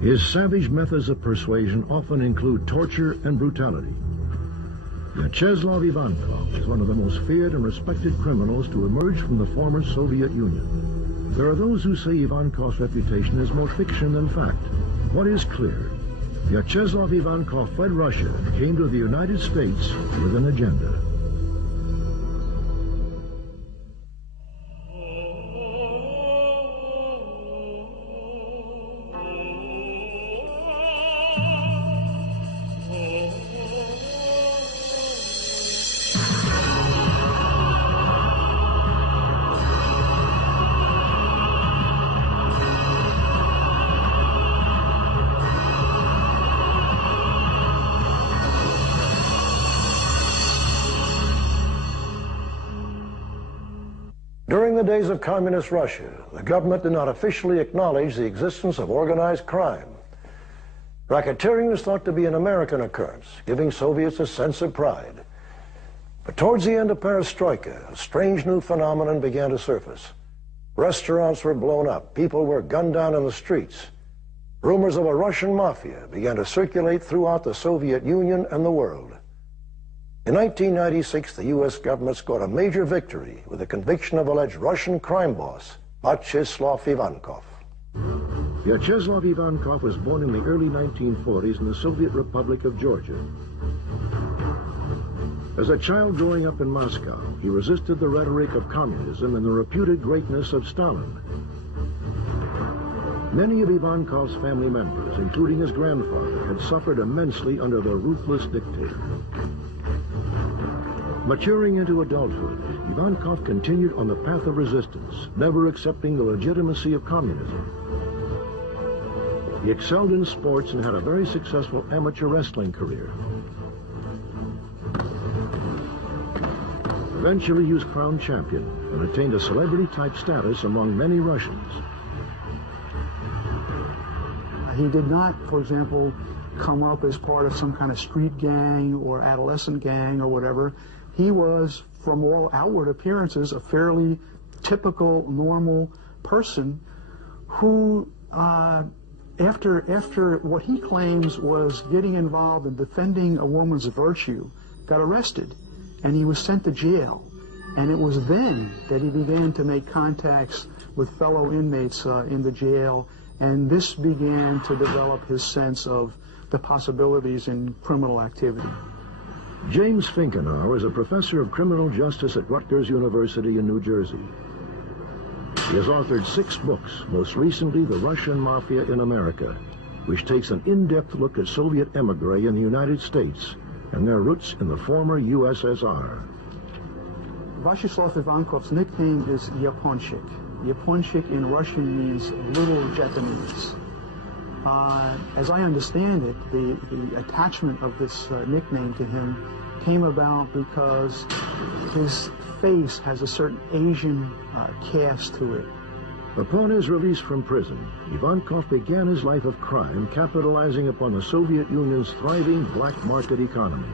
His savage methods of persuasion often include torture and brutality. Vyacheslav Ivankov is one of the most feared and respected criminals to emerge from the former Soviet Union. There are those who say Ivankov's reputation is more fiction than fact. What is clear? Vyacheslav Ivankov fled Russia and came to the United States with an agenda. During the days of communist Russia, the government did not officially acknowledge the existence of organized crime. Racketeering was thought to be an American occurrence, giving Soviets a sense of pride. But towards the end of perestroika, a strange new phenomenon began to surface. Restaurants were blown up, people were gunned down in the streets. Rumors of a Russian mafia began to circulate throughout the Soviet Union and the world. In 1996, the U.S. government scored a major victory with the conviction of alleged Russian crime boss, Vyacheslav Ivankov. Vyacheslav Ivankov was born in the early 1940s in the Soviet Republic of Georgia. As a child growing up in Moscow, he resisted the rhetoric of communism and the reputed greatness of Stalin. Many of Ivankov's family members, including his grandfather, had suffered immensely under the ruthless dictator. Maturing into adulthood, Ivankov continued on the path of resistance, never accepting the legitimacy of communism. He excelled in sports and had a very successful amateur wrestling career. Eventually, he was crowned champion and attained a celebrity-type status among many Russians. He did not, for example, come up as part of some kind of street gang or adolescent gang or whatever. He was, from all outward appearances, a fairly typical, normal person who, after what he claims was getting involved in defending a woman's virtue, got arrested, and he was sent to jail. And it was then that he began to make contacts with fellow inmates in the jail, and this began to develop his sense of the possibilities in criminal activity. James Finkenauer is a professor of criminal justice at Rutgers University in New Jersey. He has authored 6 books, most recently The Russian Mafia in America, which takes an in-depth look at Soviet emigre in the United States and their roots in the former USSR. Vyacheslav Ivankov's nickname is Yaponchik. Yaponchik in Russian means little Japanese. As I understand it, the attachment of this nickname to him came about because his face has a certain Asian cast to it. Upon his release from prison, Ivankov began his life of crime, capitalizing upon the Soviet Union's thriving black market economy.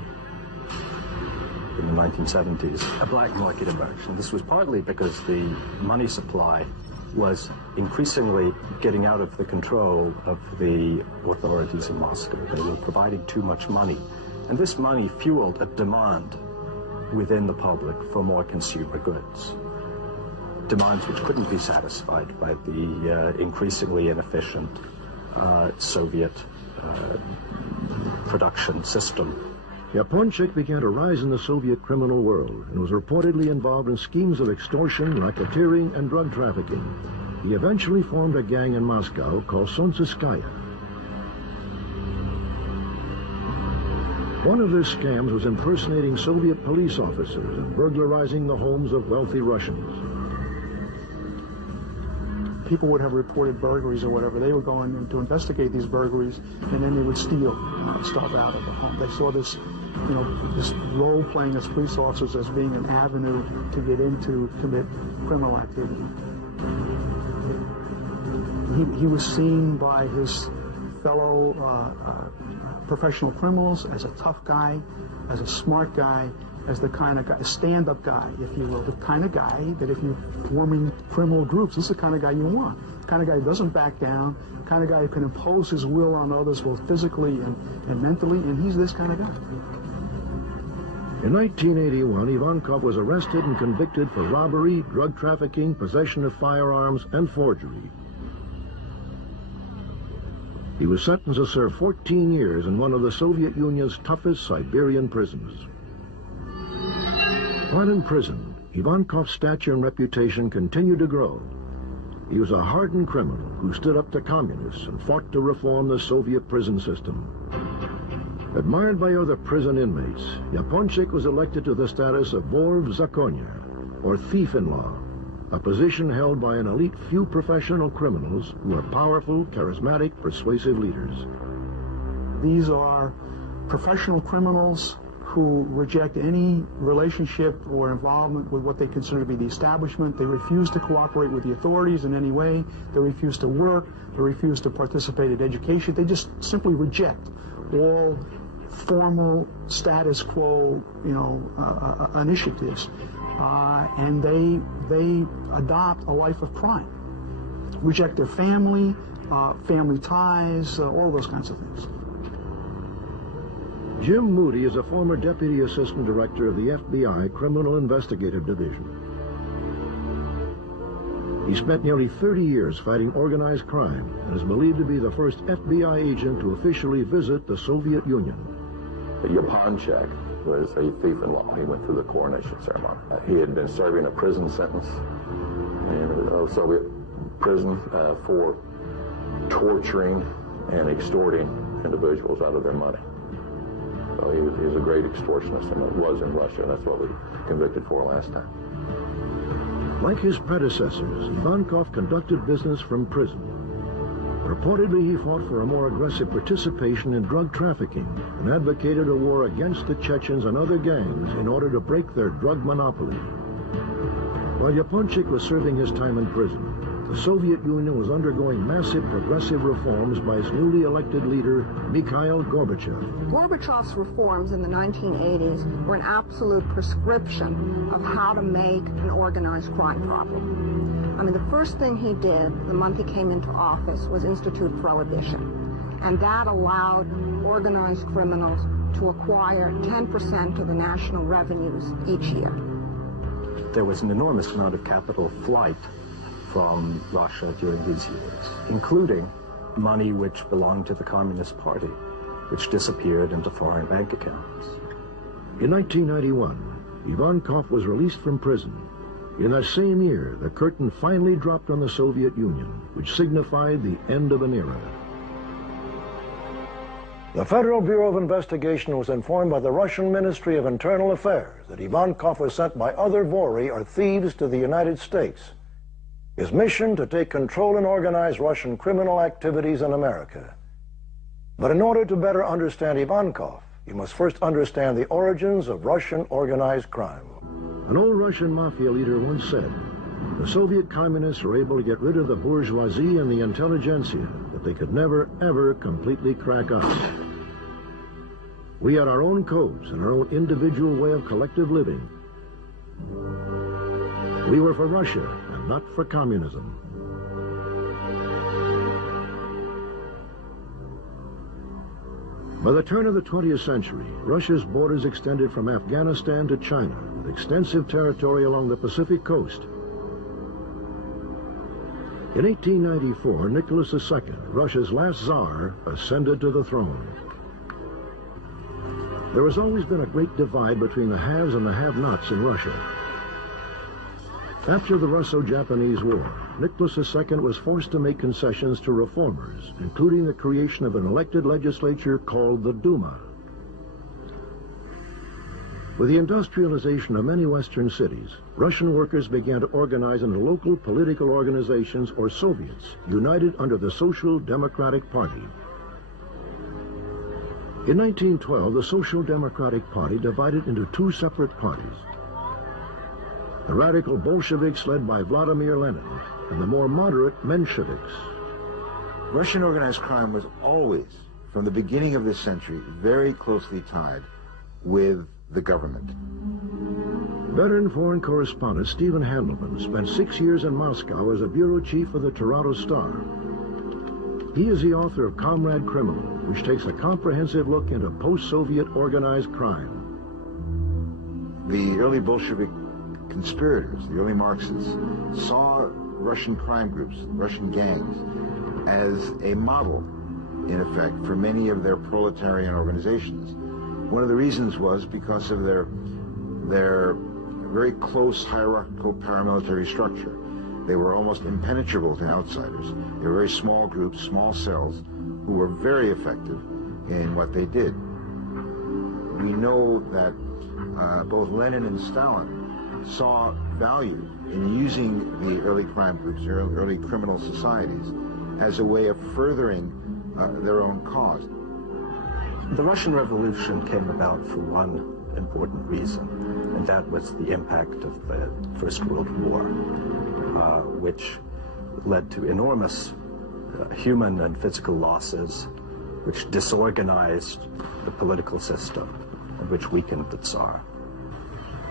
In the 1970s, a black market emerged, and this was partly because the money supply was increasingly getting out of the control of the authorities in Moscow. They were providing too much money, and this money fueled a demand within the public for more consumer goods. Demands which couldn't be satisfied by the increasingly inefficient Soviet production system. Yaponchik began to rise in the Soviet criminal world and was reportedly involved in schemes of extortion, racketeering, and drug trafficking. He eventually formed a gang in Moscow called Solntsevskaya. One of their scams was impersonating Soviet police officers and burglarizing the homes of wealthy Russians. People would have reported burglaries or whatever. They were going in to investigate these burglaries, and then they would steal stuff out of the home. They saw this, this role playing as police officers as being an avenue to get into, commit criminal activity. He was seen by his fellow professional criminals as a tough guy, as a smart guy, as the kind of guy, stand-up guy, if you will, the kind of guy that if you're forming criminal groups, this is the kind of guy you want. The kind of guy who doesn't back down, the kind of guy who can impose his will on others both physically and mentally, and he's this kind of guy. In 1981, Ivankov was arrested and convicted for robbery, drug trafficking, possession of firearms, and forgery. He was sentenced to serve 14 years in one of the Soviet Union's toughest Siberian prisons. While in prison, Ivankov's stature and reputation continued to grow. He was a hardened criminal who stood up to communists and fought to reform the Soviet prison system. Admired by other prison inmates, Yaponchik was elected to the status of Vor v Zakonie, or thief-in-law, a position held by an elite few professional criminals who are powerful, charismatic, persuasive leaders. These are professional criminals who reject any relationship or involvement with what they consider to be the establishment. They refuse to cooperate with the authorities in any way. They refuse to work. They refuse to participate in education. They just simply reject all formal status quo, initiatives, and they adopt a life of crime, reject their family, family ties, all those kinds of things. Jim Moody is a former Deputy Assistant Director of the FBI Criminal Investigative Division. He spent nearly 30 years fighting organized crime and is believed to be the first FBI agent to officially visit the Soviet Union. Yaponchik was a thief-in-law. He went through the coronation ceremony. He had been serving a prison sentence in a Soviet prison for torturing and extorting individuals out of their money. So he was a great extortionist, and it was in Russia. That's what we convicted for last time. Like his predecessors, Ivankov conducted business from prison. Reportedly, he fought for a more aggressive participation in drug trafficking and advocated a war against the Chechens and other gangs in order to break their drug monopoly. While Yaponchik was serving his time in prison, the Soviet Union was undergoing massive progressive reforms by its newly elected leader, Mikhail Gorbachev. Gorbachev's reforms in the 1980s were an absolute prescription of how to make an organized crime problem. I mean, the first thing he did the month he came into office was institute prohibition. And that allowed organized criminals to acquire 10% of the national revenues each year. There was an enormous amount of capital flight from Russia during these years, including money which belonged to the Communist Party, which disappeared into foreign bank accounts. In 1991, Ivankov was released from prison. In that same year, the curtain finally dropped on the Soviet Union, which signified the end of an era. The Federal Bureau of Investigation was informed by the Russian Ministry of Internal Affairs that Ivankov was sent by other Vori, or thieves, to the United States. His mission to take control and organize Russian criminal activities in America. But in order to better understand Ivankov, you must first understand the origins of Russian organized crime. An old Russian mafia leader once said, the Soviet communists were able to get rid of the bourgeoisie and the intelligentsia, but they could never, ever completely crack us. We had our own codes and our own individual way of collective living. We were for Russia, and not for communism. By the turn of the 20th century, Russia's borders extended from Afghanistan to China, with extensive territory along the Pacific coast. In 1894, Nicholas II, Russia's last Tsar, ascended to the throne. There has always been a great divide between the haves and the have-nots in Russia. After the Russo-Japanese War, Nicholas II was forced to make concessions to reformers, including the creation of an elected legislature called the Duma. With the industrialization of many Western cities, Russian workers began to organize into local political organizations, or Soviets, united under the Social Democratic Party. In 1912, the Social Democratic Party divided into two separate parties. The radical Bolsheviks led by Vladimir Lenin, and the more moderate Mensheviks. Russian organized crime was always, from the beginning of this century, very closely tied with the government. Veteran foreign correspondent Stephen Handelman spent 6 years in Moscow as a bureau chief of the Toronto Star. He is the author of Comrade Criminal, which takes a comprehensive look into post-Soviet organized crime. The early Bolshevik conspirators, the early Marxists, saw Russian crime groups, Russian gangs, as a model, in effect, for many of their proletarian organizations. One of the reasons was because of their very close hierarchical paramilitary structure. They were almost impenetrable to outsiders. They were very small groups, small cells, who were very effective in what they did. We know that both Lenin and Stalin saw value in using the early crime groups, early criminal societies, as a way of furthering their own cause. The Russian Revolution came about for one important reason, and that was the impact of the First World War, which led to enormous human and physical losses, which disorganized the political system, and which weakened the Tsar.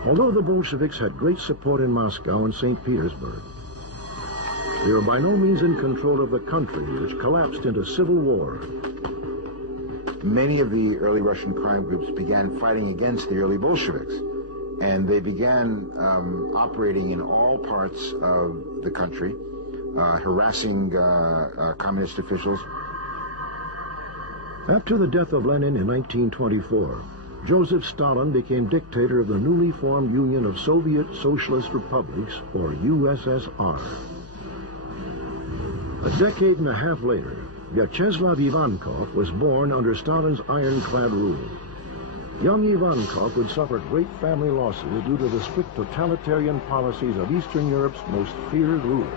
Although the Bolsheviks had great support in Moscow and St. Petersburg, they were by no means in control of the country, which collapsed into civil war. Many of the early Russian crime groups began fighting against the early Bolsheviks, and they began operating in all parts of the country, harassing communist officials. After the death of Lenin in 1924, Joseph Stalin became dictator of the newly formed Union of Soviet Socialist Republics, or USSR. A decade and a half later, Vyacheslav Ivankov was born under Stalin's ironclad rule. Young Ivankov would suffer great family losses due to the strict totalitarian policies of Eastern Europe's most feared ruler.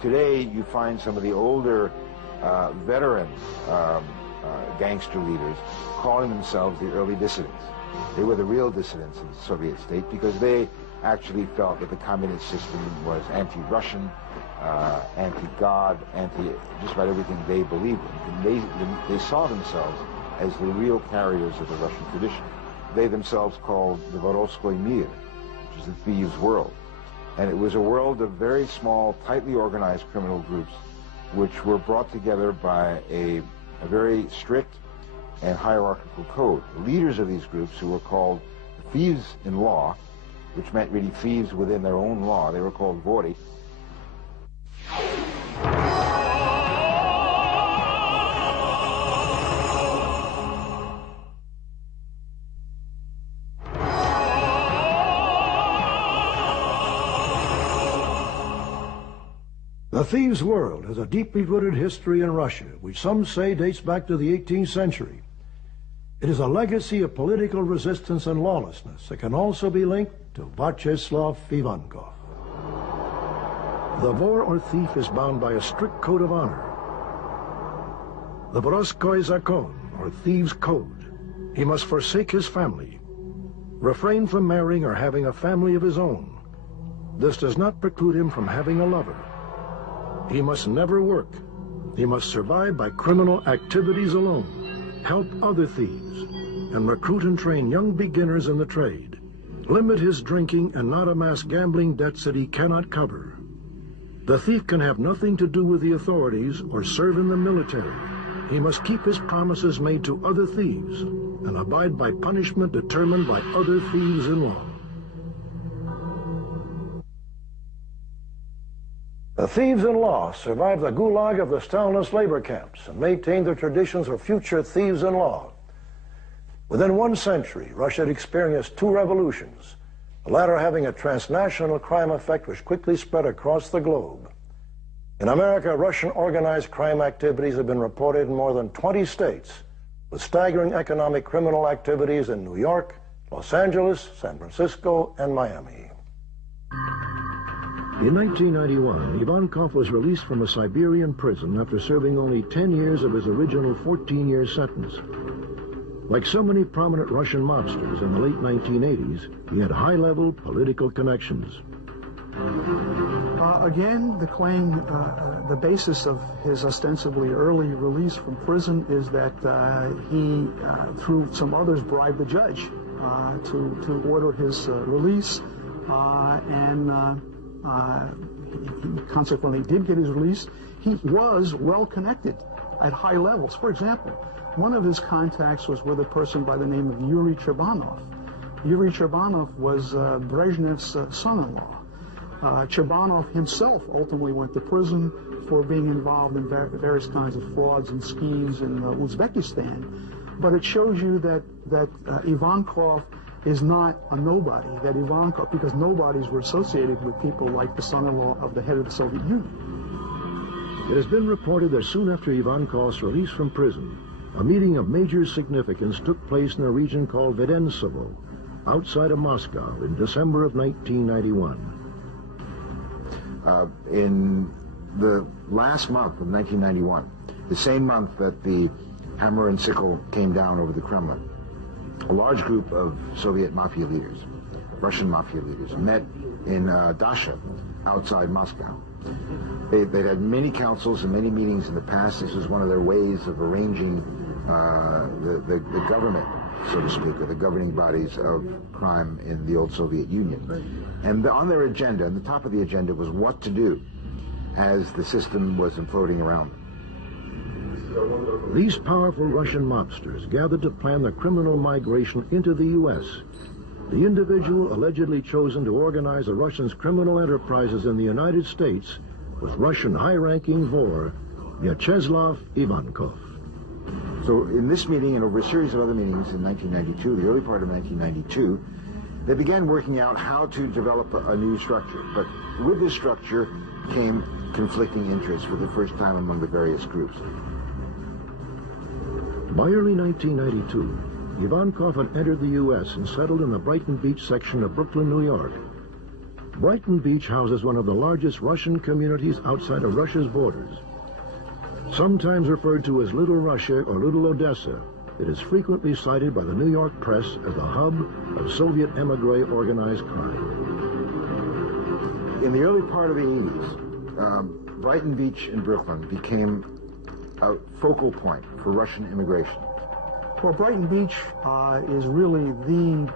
Today, you find some of the older veteran gangster leaders calling themselves the early dissidents. They were the real dissidents in the Soviet state because they actually felt that the communist system was anti-Russian, anti-God, just about everything they believed in. And they saw themselves as the real carriers of the Russian tradition. They themselves called the Vorovskoy Mir, which is the thieves' world. And it was a world of very small, tightly organized criminal groups which were brought together by a very strict and hierarchical code. The leaders of these groups, who were called thieves in law, which meant really thieves within their own law, they were called vori. The thieves' world has a deeply rooted history in Russia, which some say dates back to the 18th century. It is a legacy of political resistance and lawlessness that can also be linked to Vyacheslav Ivankov. The vor or thief is bound by a strict code of honor. The Vorovskoy Zakon, or thieves' code. He must forsake his family, refrain from marrying or having a family of his own. This does not preclude him from having a lover. He must never work. He must survive by criminal activities alone, help other thieves, and recruit and train young beginners in the trade. Limit his drinking and not amass gambling debts that he cannot cover. The thief can have nothing to do with the authorities or serve in the military. He must keep his promises made to other thieves and abide by punishment determined by other thieves in law. The thieves in law survived the gulag of the Stalinist labor camps and maintained the traditions of future thieves in law. Within 1 century, Russia had experienced 2 revolutions, the latter having a transnational crime effect which quickly spread across the globe. In America, Russian organized crime activities have been reported in more than 20 states, with staggering economic criminal activities in New York, Los Angeles, San Francisco, and Miami. In 1991, Ivankov was released from a Siberian prison after serving only 10 years of his original 14-year sentence. Like so many prominent Russian mobsters in the late 1980s, he had high-level political connections. Again, the claim, the basis of his ostensibly early release from prison is that he, through some others, bribed the judge to order his release. he consequently did get his release. He was well connected at high levels. For example, one of his contacts was with a person by the name of Yuri Chebanov. Yuri Chebanov was Brezhnev's son-in-law. Chebanov himself ultimately went to prison for being involved in various kinds of frauds and schemes in Uzbekistan. But it shows you that Ivankov is not a nobody, that Ivankov, because nobodies were associated with people like the son-in-law of the head of the Soviet Union. It has been reported that soon after Ivankov's release from prison, a meeting of major significance took place in a region called Vedensevo, outside of Moscow, in December of 1991. In the last month of 1991, the same month that the hammer and sickle came down over the Kremlin, a large group of Soviet Mafia leaders, Russian Mafia leaders, met in Dasha, outside Moscow. They'd had many councils and many meetings in the past. This was one of their ways of arranging the government, so to speak, or the governing bodies of crime in the old Soviet Union. And on their agenda, on the top of the agenda, was what to do as the system was imploding around them. These powerful Russian mobsters gathered to plan the criminal migration into the U.S. The individual allegedly chosen to organize the Russians' criminal enterprises in the United States was Russian high-ranking Vor Vyacheslav Ivankov. So in this meeting and over a series of other meetings in 1992, the early part of 1992, they began working out how to develop a new structure. But with this structure came conflicting interests for the first time among the various groups. By early 1992, Ivankov had entered the U.S. and settled in the Brighton Beach section of Brooklyn, New York. Brighton Beach houses one of the largest Russian communities outside of Russia's borders. Sometimes referred to as Little Russia or Little Odessa, it is frequently cited by the New York press as the hub of Soviet emigre organized crime. In the early part of the 80s, Brighton Beach in Brooklyn became a focal point for Russian immigration. Well, Brighton Beach is really the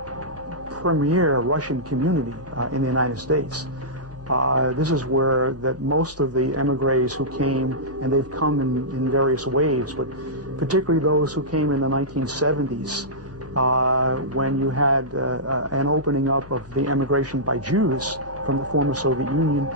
premier Russian community in the United States. This is where that most of the emigres who came, and they've come in various waves, but particularly those who came in the 1970s, when you had an opening up of the emigration by Jews from the former Soviet Union.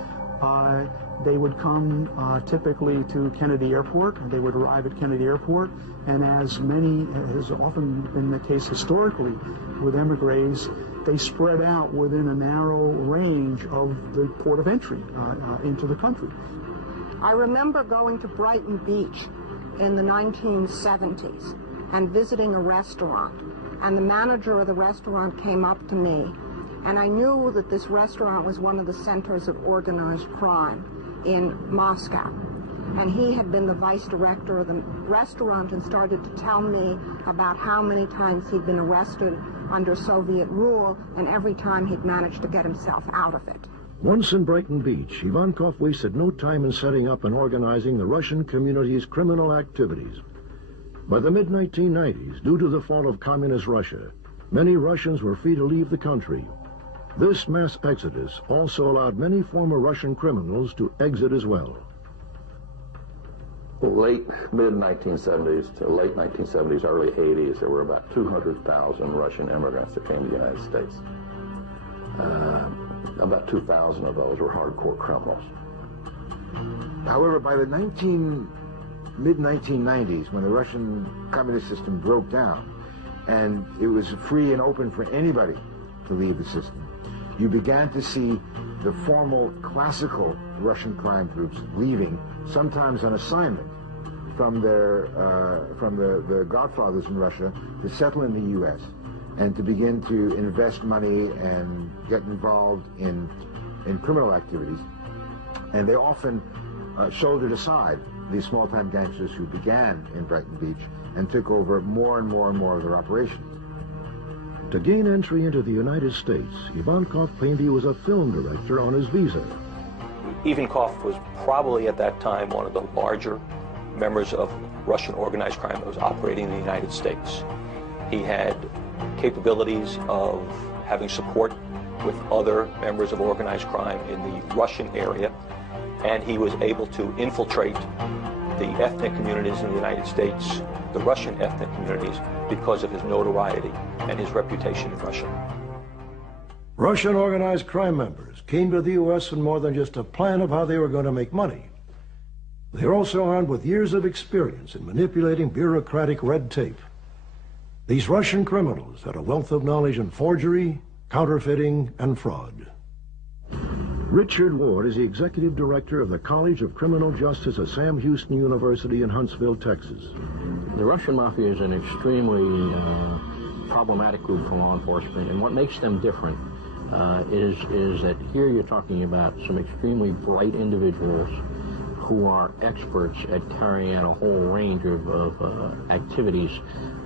They would come typically to Kennedy Airport, and they would arrive at Kennedy Airport, and as has often been the case historically with emigres, they spread out within a narrow range of the port of entry into the country. I remember going to Brighton Beach in the 1970s and visiting a restaurant, and the manager of the restaurant came up to me, and I knew that this restaurant was one of the centers of organized crime in Moscow. And he had been the vice director of the restaurant and started to tell me about how many times he'd been arrested under Soviet rule, and every time he'd managed to get himself out of it. Once in Brighton Beach, Ivankov wasted no time in setting up and organizing the Russian community's criminal activities. By the mid-1990s, due to the fall of communist Russia, many Russians were free to leave the country. This mass exodus also allowed many former Russian criminals to exit as well. Late mid-1970s to late 1970s, early 80s, there were about 200,000 Russian immigrants that came to the United States. About 2,000 of those were hardcore criminals. However, by the mid-1990s, when the Russian communist system broke down and it was free and open for anybody to leave the system, you began to see the formal classical Russian crime groups leaving, sometimes on assignment from the godfathers in Russia, to settle in the U.S. and to begin to invest money and get involved in criminal activities. And they often shouldered aside these small-time gangsters who began in Brighton Beach and took over more and more and more of their operations. To gain entry into the United States, Ivankov claimed he was a film director on his visa. Ivankov was probably at that time one of the larger members of Russian organized crime that was operating in the United States. He had capabilities of having support with other members of organized crime in the Russian area, and he was able to infiltrate the ethnic communities in the United States, the Russian ethnic communities, because of his notoriety and his reputation in Russia. Russian organized crime members came to the U.S. with more than just a plan of how they were going to make money. They were also armed with years of experience in manipulating bureaucratic red tape. These Russian criminals had a wealth of knowledge in forgery, counterfeiting, and fraud. Richard Ward is the executive director of the College of Criminal Justice at Sam Houston University in Huntsville, Texas. The Russian Mafia is an extremely problematic group for law enforcement, and what makes them different is that here you're talking about some extremely bright individuals who are experts at carrying out a whole range of activities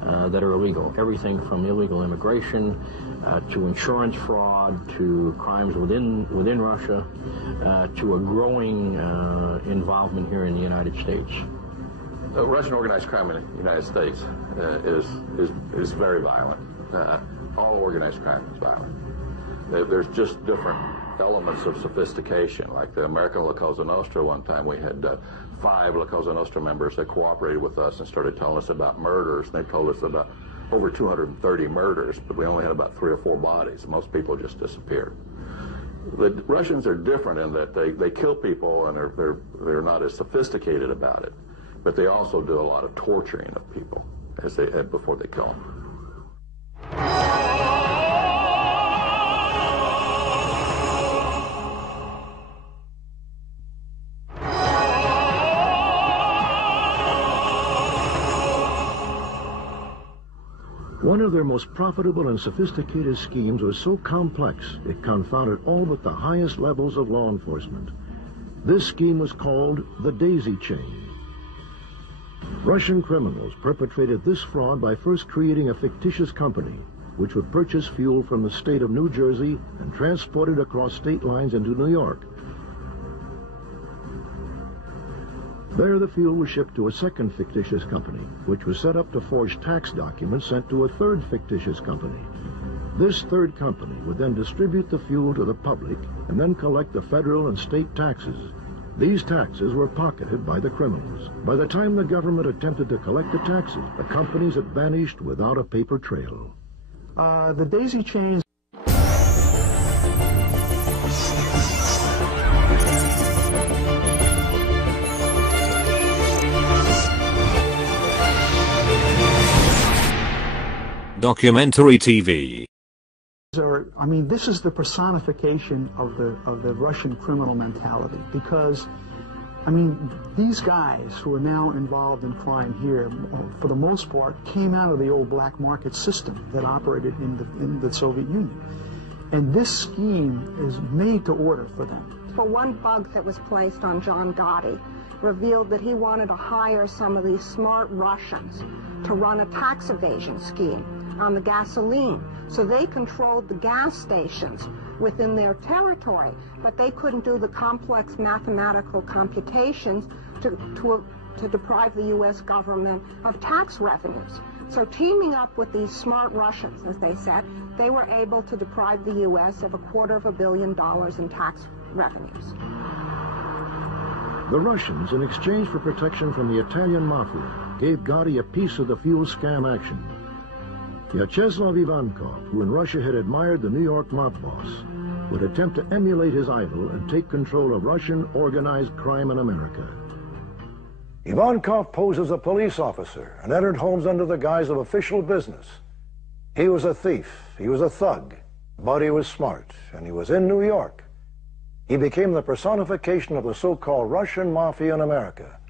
that are illegal. Everything from illegal immigration to insurance fraud, to crimes within Russia, to a growing involvement here in the United States. Russian organized crime in the United States is very violent. All organized crime is violent. There's just different elements of sophistication. Like the American La Cosa Nostra, one time we had 5 La Cosa Nostra members that cooperated with us and started telling us about murders. And they told us about over 230 murders, but we only had about 3 or 4 bodies. Most people just disappeared. The Russians are different in that they kill people and they're not as sophisticated about it, but they also do a lot of torturing of people before they kill them. One of their most profitable and sophisticated schemes was so complex it confounded all but the highest levels of law enforcement. This scheme was called the daisy chain. Russian criminals perpetrated this fraud by first creating a fictitious company which would purchase fuel from the state of New Jersey and transport it across state lines into New York. There, the fuel was shipped to a second fictitious company, which was set up to forge tax documents sent to a third fictitious company. This third company would then distribute the fuel to the public and then collect the federal and state taxes. These taxes were pocketed by the criminals. By the time the government attempted to collect the taxes, the companies had vanished without a paper trail. The daisy chains Documentary TV. This is the personification of the Russian criminal mentality, because, these guys who are now involved in crime here, for the most part, came out of the old black market system that operated in the Soviet Union. And this scheme is made to order for them. For one bug that was placed on John Gotti revealed that he wanted to hire some of these smart Russians to run a tax evasion scheme on the gasoline. So they controlled the gas stations within their territory, but they couldn't do the complex mathematical computations to deprive the U.S. government of tax revenues. So teaming up with these smart Russians, as they said, they were able to deprive the U.S. of $250 million in tax revenues. The Russians, in exchange for protection from the Italian Mafia, gave Gotti a piece of the fuel scam action. Vyacheslav Ivankov, who in Russia had admired the New York mob boss, would attempt to emulate his idol and take control of Russian organized crime in America. Ivankov posed as a police officer and entered homes under the guise of official business. He was a thief, he was a thug, but he was smart, and he was in New York. He became the personification of the so-called Russian Mafia in America,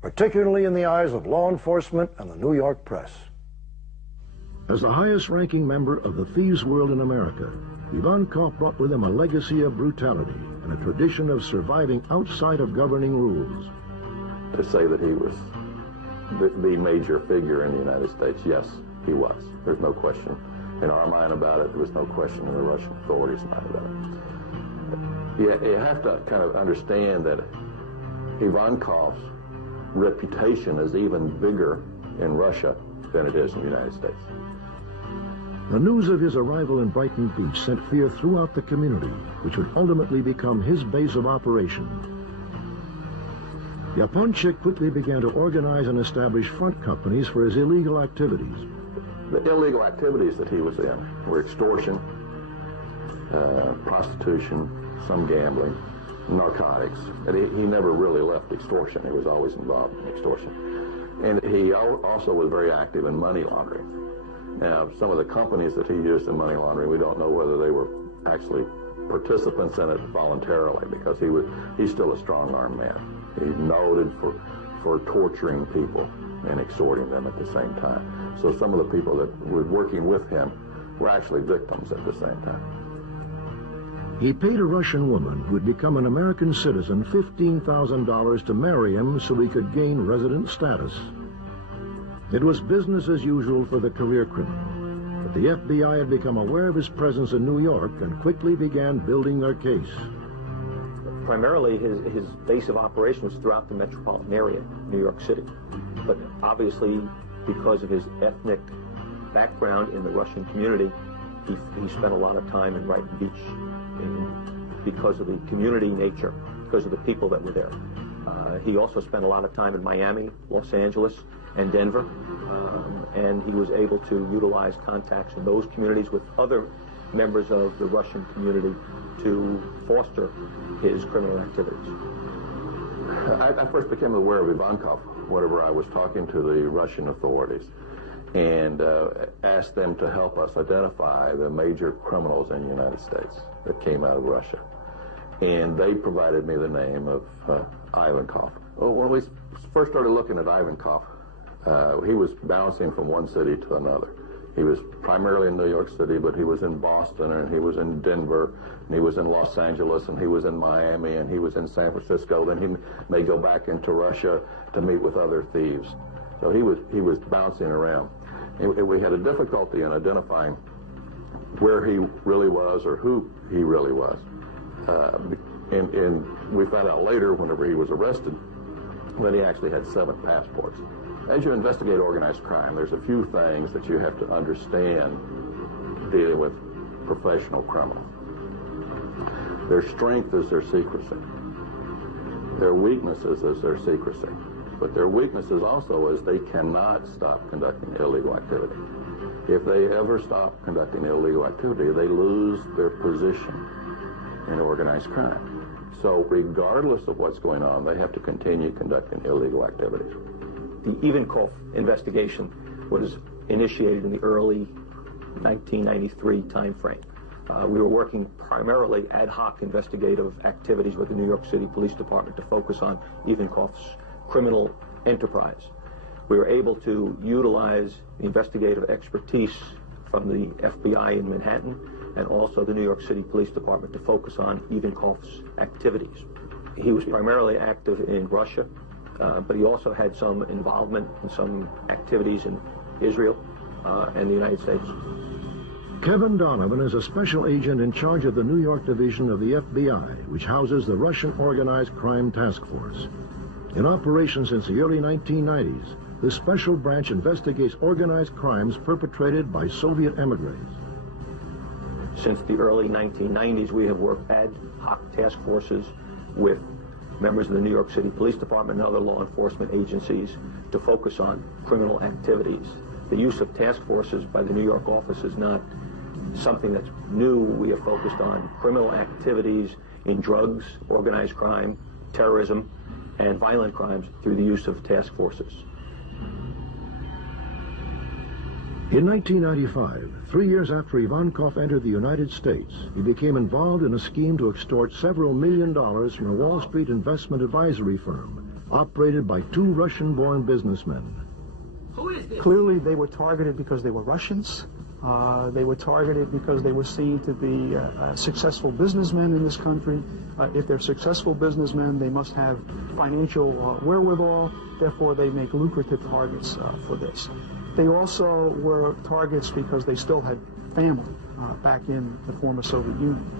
particularly in the eyes of law enforcement and the New York press. As the highest-ranking member of the thieves' world in America, Ivankov brought with him a legacy of brutality and a tradition of surviving outside of governing rules. To say that he was the major figure in the United States, yes, he was. There's no question in our mind about it. There was no question in the Russian authorities' mind about it. You have to kind of understand that Ivankov's reputation is even bigger in Russia than it is in the United States. The news of his arrival in Brighton Beach sent fear throughout the community, which would ultimately become his base of operation. Japonchik quickly began to organize and establish front companies for his illegal activities. The illegal activities that he was in were extortion, prostitution, some gambling, narcotics. And he never really left extortion. He was always involved in extortion. And he also was very active in money laundering. Now, some of the companies that he used in money laundering, we don't know whether they were actually participants in it voluntarily, because he's still a strong-armed man. He's noted for torturing people and extorting them at the same time. So some of the people that were working with him were actually victims at the same time. He paid a Russian woman who had become an American citizen $15,000 to marry him so he could gain resident status. It was business as usual for the career criminal, but the FBI had become aware of his presence in New York and quickly began building their case. Primarily, his base of operation was throughout the metropolitan area, New York City. But obviously, because of his ethnic background in the Russian community, he spent a lot of time in Brighton Beach because of the community nature, because of the people that were there. He also spent a lot of time in Miami, Los Angeles, and Denver, and he was able to utilize contacts in those communities with other members of the Russian community to foster his criminal activities. I first became aware of Ivankov whenever I was talking to the Russian authorities and asked them to help us identify the major criminals in the United States that came out of Russia. And they provided me the name of Ivankov. Well, when we first started looking at Ivankov, he was bouncing from one city to another. He was primarily in New York City, but he was in Boston, and he was in Denver, and he was in Los Angeles, and he was in Miami, and he was in San Francisco. Then he may go back into Russia to meet with other thieves. So he was bouncing around. And we had a difficulty in identifying where he really was or who he really was. And we found out later, whenever he was arrested, that he actually had 7 passports. As you investigate organized crime, there's a few things that you have to understand dealing with professional criminals. Their strength is their secrecy. Their weaknesses is their secrecy. But their weaknesses also is they cannot stop conducting illegal activity. If they ever stop conducting illegal activity, they lose their position in organized crime. So regardless of what's going on, they have to continue conducting illegal activities. The Ivankov investigation was initiated in the early 1993 timeframe. We were working primarily ad hoc investigative activities with the New York City Police Department to focus on Ivankov's criminal enterprise. We were able to utilize the investigative expertise from the FBI in Manhattan and also the New York City Police Department to focus on Ivankov's activities. He was primarily active in Russia, but he also had some involvement in some activities in Israel and the United States. Kevin Donovan is a special agent in charge of the New York division of the FBI, which houses the Russian Organized Crime Task Force. In operation since the early 1990s, this special branch investigates organized crimes perpetrated by Soviet emigres. Since the early 1990s, we have worked ad hoc task forces with members of the New York City Police Department and other law enforcement agencies to focus on criminal activities. The use of task forces by the New York office is not something that's new. We have focused on criminal activities in drugs, organized crime, terrorism, and violent crimes through the use of task forces. In 1995, 3 years after Ivankov entered the United States, he became involved in a scheme to extort several $1 million from a Wall Street investment advisory firm operated by 2 Russian-born businessmen. Clearly, they were targeted because they were Russians. They were targeted because they were seen to be successful businessmen in this country. If they're successful businessmen, they must have financial wherewithal. Therefore, they make lucrative targets for this. They also were targets because they still had family back in the former Soviet Union.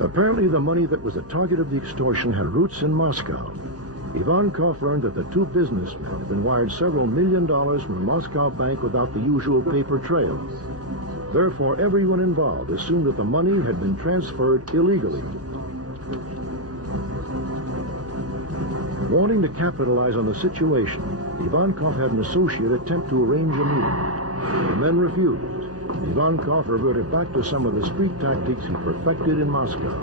Apparently, the money that was the target of the extortion had roots in Moscow. Ivankov learned that the two businessmen had been wired several $1 million from a Moscow bank without the usual paper trail. Therefore, everyone involved assumed that the money had been transferred illegally. Wanting to capitalize on the situation, Ivankov had an associate attempt to arrange a meeting. The men refused. Ivankov reverted back to some of the street tactics he perfected in Moscow.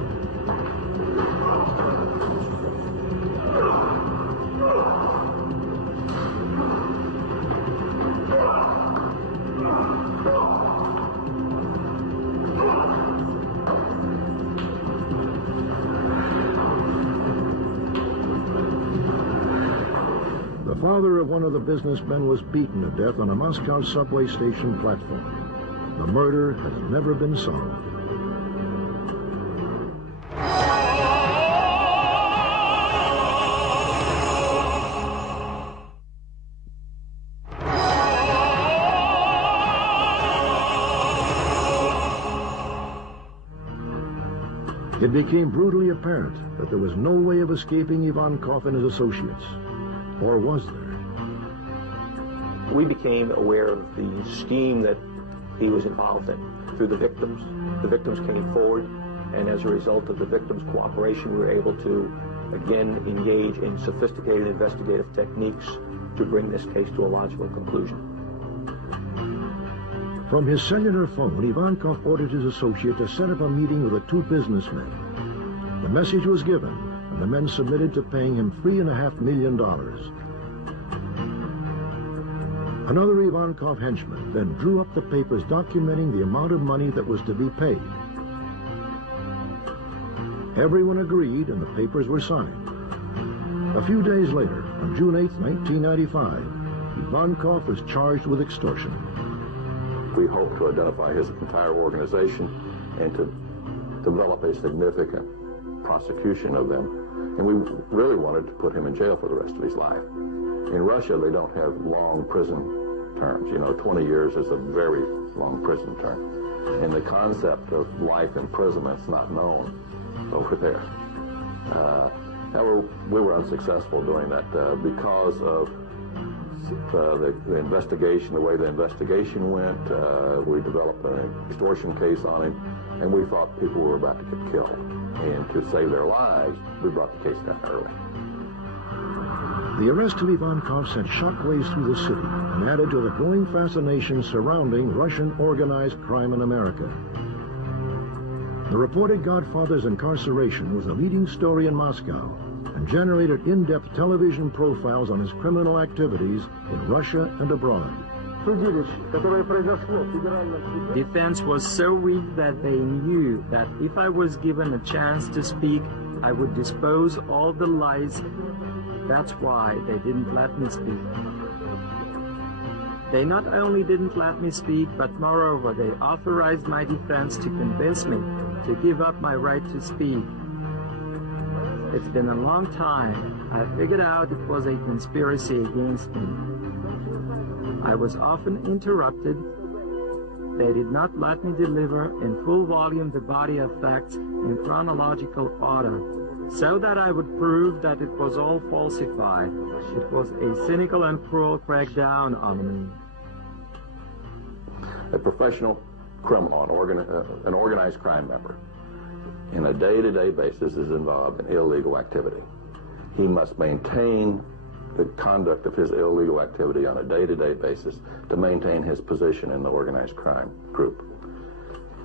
The father of one of the businessmen was beaten to death on a Moscow subway station platform. The murder has never been solved. It became brutally apparent that there was no way of escaping Ivankov and his associates. Or was there? We became aware of the scheme that he was involved in through the victims. The victims came forward, and as a result of the victims' cooperation, we were able to, again, engage in sophisticated investigative techniques to bring this case to a logical conclusion. From his cellular phone, Ivankov ordered his associate to set up a meeting with the two businessmen. The message was given, and the men submitted to paying him $3.5 million. Another Ivankov henchman then drew up the papers documenting the amount of money that was to be paid. Everyone agreed, and the papers were signed. A few days later, on June 8, 1995, Ivankov was charged with extortion. We hope to identify his entire organization and to develop a significant prosecution of them. And we really wanted to put him in jail for the rest of his life. In Russia, they don't have long prison terms. 20 years is a very long prison term. And the concept of life imprisonment is not known over there. However, we were unsuccessful doing that because of the investigation, the way the investigation went. We developed an extortion case on him, and we thought people were about to get killed. And to save their lives, we brought the case down early. The arrest of Ivankov sent shockwaves through the city and added to the growing fascination surrounding Russian organized crime in America. The reported Godfather's incarceration was a leading story in Moscow and generated in-depth television profiles on his criminal activities in Russia and abroad. Defense was so weak that they knew that if I was given a chance to speak, I would dispose all the lies. That's why they didn't let me speak. They not only didn't let me speak, but moreover, they authorized my defense to convince me to give up my right to speak. It's been a long time. I figured out it was a conspiracy against me. I was often interrupted. They did not let me deliver in full volume the body of facts in chronological order, so that I would prove that it was all falsified. It was a cynical and cruel crackdown on me. A professional criminal, an organized crime member, in a day-to-day basis is involved in illegal activity. He must maintain the conduct of his illegal activity on a day-to-day basis to maintain his position in the organized crime group.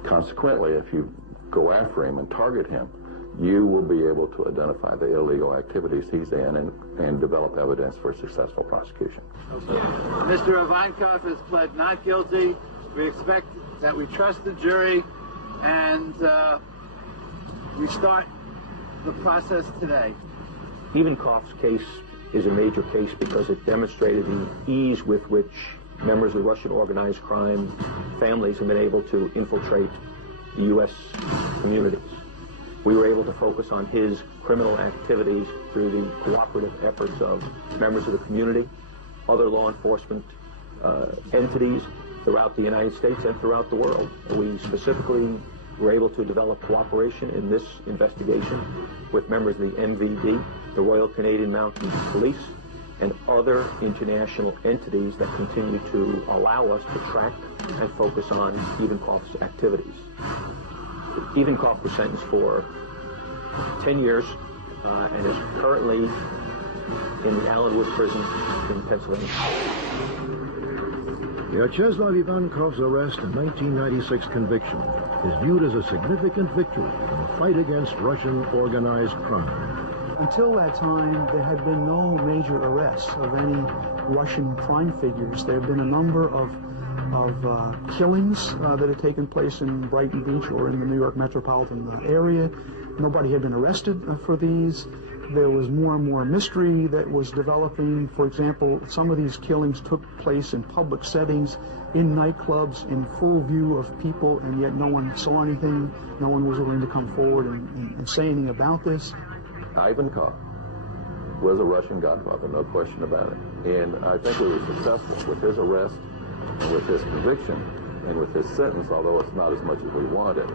Consequently, if you go after him and target him, you will be able to identify the illegal activities he's in and develop evidence for successful prosecution. Mr. Ivankov has pled not guilty. We expect that we trust the jury, and we start the process today. Ivankov's case is a major case because it demonstrated the ease with which members of Russian organized crime families have been able to infiltrate the U.S. communities. We were able to focus on his criminal activities through the cooperative efforts of members of the community, other law enforcement entities throughout the United States and throughout the world. We specifically were able to develop cooperation in this investigation with members of the MVD, the Royal Canadian Mounted Police, and other international entities that continue to allow us to track and focus on Ivankov's activities. Ivankov was sentenced for 10 years and is currently in the Allenwood prison in Pennsylvania. Vyacheslav Ivankov's arrest and 1996 conviction is viewed as a significant victory in the fight against Russian organized crime. Until that time, there had been no major arrests of any Russian crime figures. There have been a number of killings that had taken place in Brighton Beach or in the New York metropolitan area. Nobody had been arrested for these. There was more and more mystery that was developing. For example, some of these killings took place in public settings, in nightclubs, in full view of people, and yet no one saw anything. No one was willing to come forward and say anything about this. Ivankov was a Russian godfather, no question about it. And I think we were successful with his arrest, and with his conviction, and with his sentence, although it's not as much as we wanted.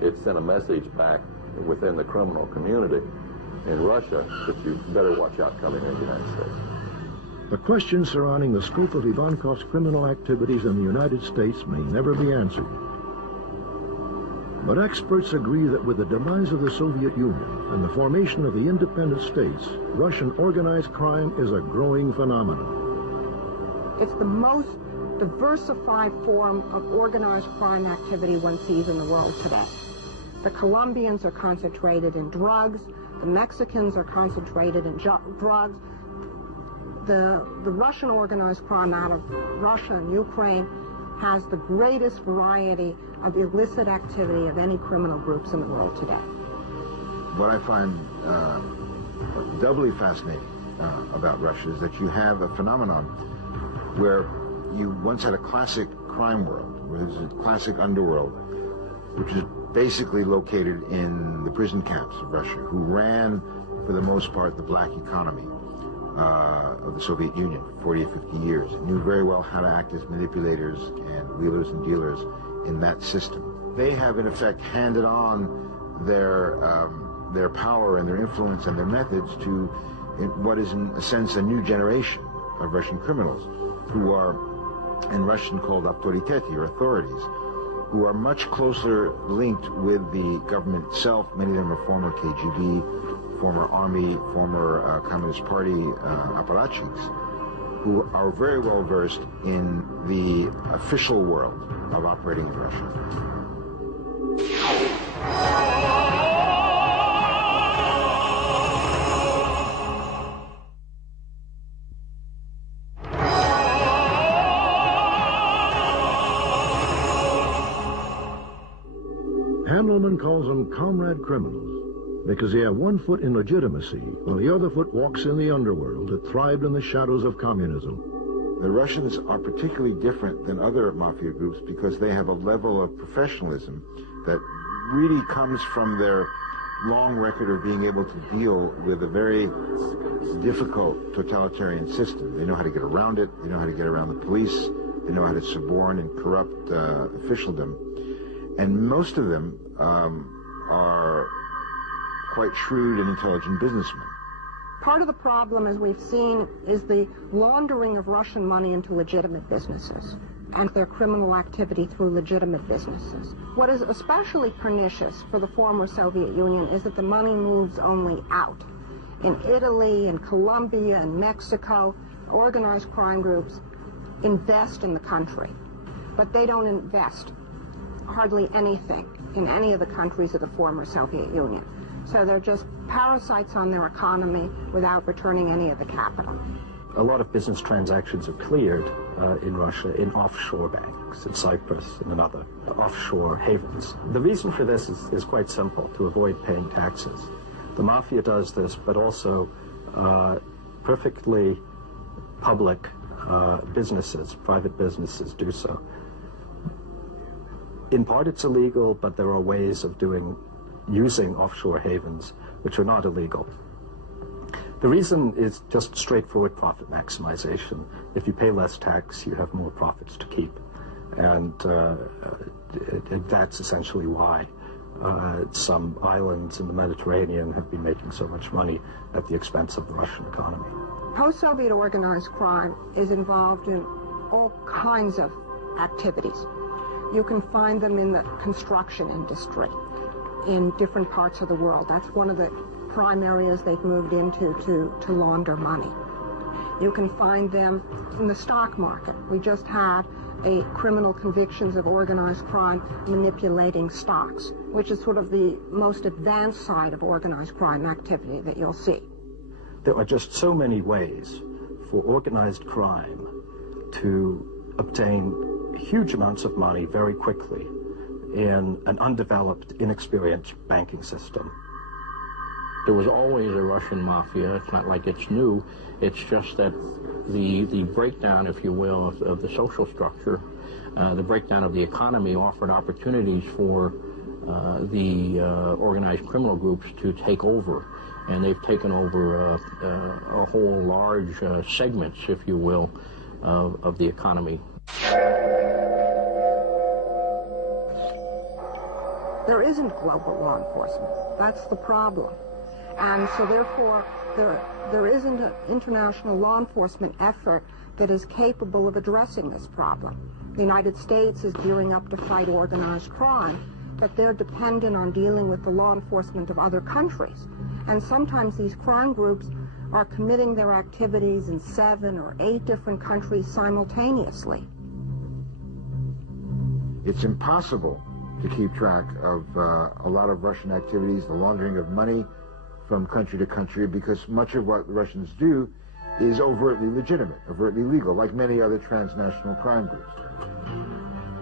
It sent a message back within the criminal community in Russia that you better watch out coming into the United States. The questions surrounding the scope of Ivankov's criminal activities in the United States may never be answered. But experts agree that with the demise of the Soviet Union and the formation of the independent states, Russian organized crime is a growing phenomenon. It's the most diversified form of organized crime activity one sees in the world today. The Colombians are concentrated in drugs. The Mexicans are concentrated in drugs. The Russian organized crime out of Russia and Ukraine has the greatest variety of illicit activity of any criminal groups in the world today. What I find doubly fascinating about Russia is that you have a phenomenon where you once had a classic crime world, where there's a classic underworld, which is basically located in the prison camps of Russia, who ran, for the most part, the black economy of the Soviet Union for 40 or 50 years, knew very well how to act as manipulators and wheelers and dealers in that system. They have, in effect, handed on their power and their influence and their methods to what is, in a sense, a new generation of Russian criminals who are, in Russian, called autoriteti, or authorities, who are much closer linked with the government itself. Many of them are former KGB, former army, former Communist Party apparatchiks, who are very well versed in the official world of operating in Russia. Handelman calls them comrade criminals because they have one foot in legitimacy while the other foot walks in the underworld that thrived in the shadows of communism. The Russians are particularly different than other mafia groups because they have a level of professionalism that really comes from their long record of being able to deal with a very difficult totalitarian system. They know how to get around it, they know how to get around the police, they know how to suborn and corrupt officialdom. And most of them are quite shrewd and intelligent businessmen. Part of the problem, as we've seen, is the laundering of Russian money into legitimate businesses and their criminal activity through legitimate businesses. What is especially pernicious for the former Soviet Union is that the money moves only out. In Italy, in Colombia, in Mexico, organized crime groups invest in the country, but they don't invest hardly anything in any of the countries of the former Soviet Union. So they're just parasites on their economy without returning any of the capital. A lot of business transactions are cleared in Russia in offshore banks, in Cyprus and in other offshore havens. The reason for this is quite simple, to avoid paying taxes. The Mafia does this, but also perfectly public businesses, private businesses do so. In part it's illegal, but there are ways of using offshore havens which are not illegal. The reason is just straightforward profit maximization. If you pay less tax, you have more profits to keep. And that's essentially why some islands in the Mediterranean have been making so much money at the expense of the Russian economy. Post-Soviet organized crime is involved in all kinds of activities. You can find them in the construction industry in different parts of the world. That's one of the prime areas they've moved into to launder money. You can find them in the stock market. We just had a criminal convictions of organized crime manipulating stocks, which is sort of the most advanced side of organized crime activity that you'll see. There are just so many ways for organized crime to obtain huge amounts of money very quickly in an undeveloped, inexperienced banking system. There was always a Russian mafia. It's not like it's new. It's just that the breakdown, if you will, of the social structure, the breakdown of the economy offered opportunities for the organized criminal groups to take over. And they've taken over a whole large segments, if you will, of the economy. There isn't global law enforcement. That's the problem. And so therefore, there isn't an international law enforcement effort that is capable of addressing this problem. The United States is gearing up to fight organized crime, but they're dependent on dealing with the law enforcement of other countries. And sometimes these crime groups are committing their activities in 7 or 8 different countries simultaneously. It's impossible to keep track of a lot of Russian activities, the laundering of money from country to country, because much of what the Russians do is overtly legitimate, overtly legal, like many other transnational crime groups.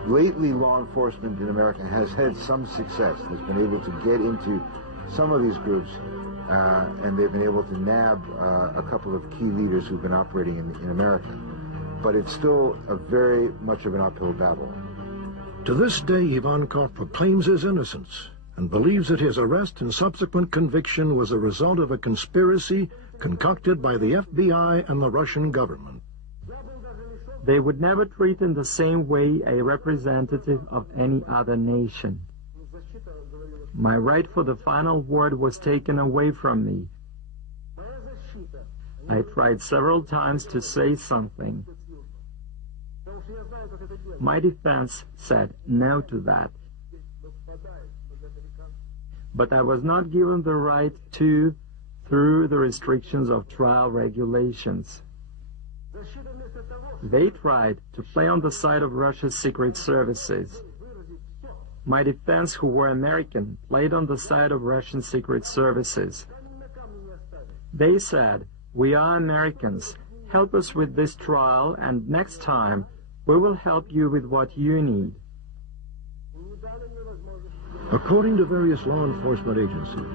Lately, law enforcement in America has had some success, has been able to get into some of these groups, and they've been able to nab a couple of key leaders who've been operating in America. But it's still very much of an uphill battle. To this day, Ivankov proclaims his innocence and believes that his arrest and subsequent conviction was a result of a conspiracy concocted by the FBI and the Russian government. They would never treat in the same way a representative of any other nation. My right for the final word was taken away from me. I tried several times to say something. My defense said no to that. But I was not given the right to through the restrictions of trial regulations. They tried to play on the side of Russia's secret services. My defense, who were American, played on the side of Russian secret services. They said, "We are Americans. Help us with this trial, and next time we will help you with what you need." According to various law enforcement agencies,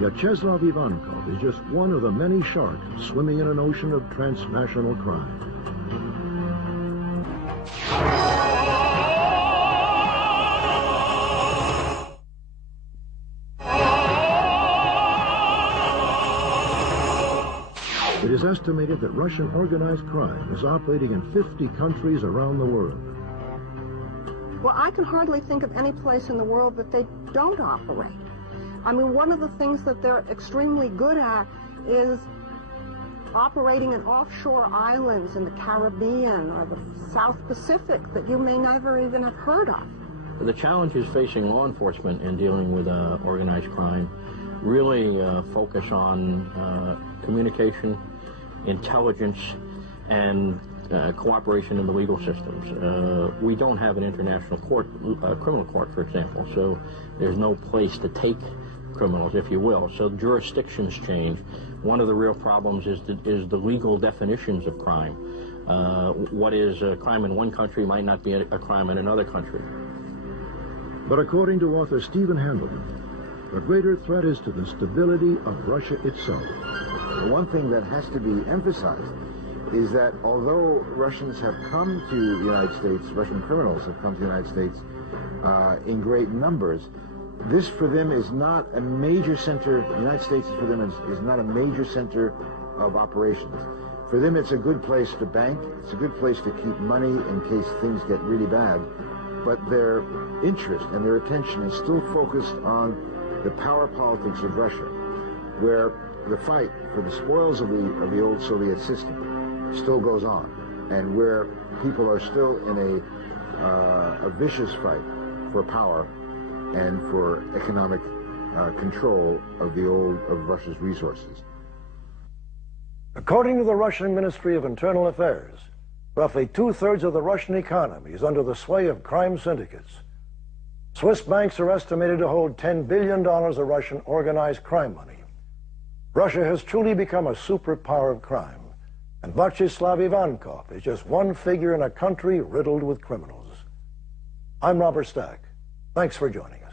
Vyacheslav Ivankov is just one of the many sharks swimming in an ocean of transnational crime. It is estimated that Russian organized crime is operating in 50 countries around the world. Well, I can hardly think of any place in the world that they don't operate. I mean, one of the things that they're extremely good at is operating in offshore islands in the Caribbean or the South Pacific that you may never even have heard of. The challenges facing law enforcement in dealing with organized crime really focus on communication, intelligence, and cooperation in the legal systems. We don't have an international court, criminal court, for example, so there's no place to take criminals, if you will. So jurisdictions change. One of the real problems is the legal definitions of crime. What is a crime in one country might not be a crime in another country. But according to author Stephen Hamilton, the greater threat is to the stability of Russia itself. The one thing that has to be emphasized is that although Russians have come to the United States, Russian criminals have come to the United States in great numbers, this for them is not a major center, the United States for them is not a major center of operations. For them, it's a good place to bank. It's a good place to keep money in case things get really bad. But their interest and their attention is still focused on the power politics of Russia, where the fight for the spoils of the old Soviet system still goes on, and where people are still in a vicious fight for power and for economic control of Russia's resources. According to the Russian Ministry of Internal Affairs, roughly 2/3 of the Russian economy is under the sway of crime syndicates. Swiss banks are estimated to hold $10 billion of Russian organized crime money. Russia has truly become a superpower of crime, and Vyacheslav Ivankov is just one figure in a country riddled with criminals. I'm Robert Stack. Thanks for joining us.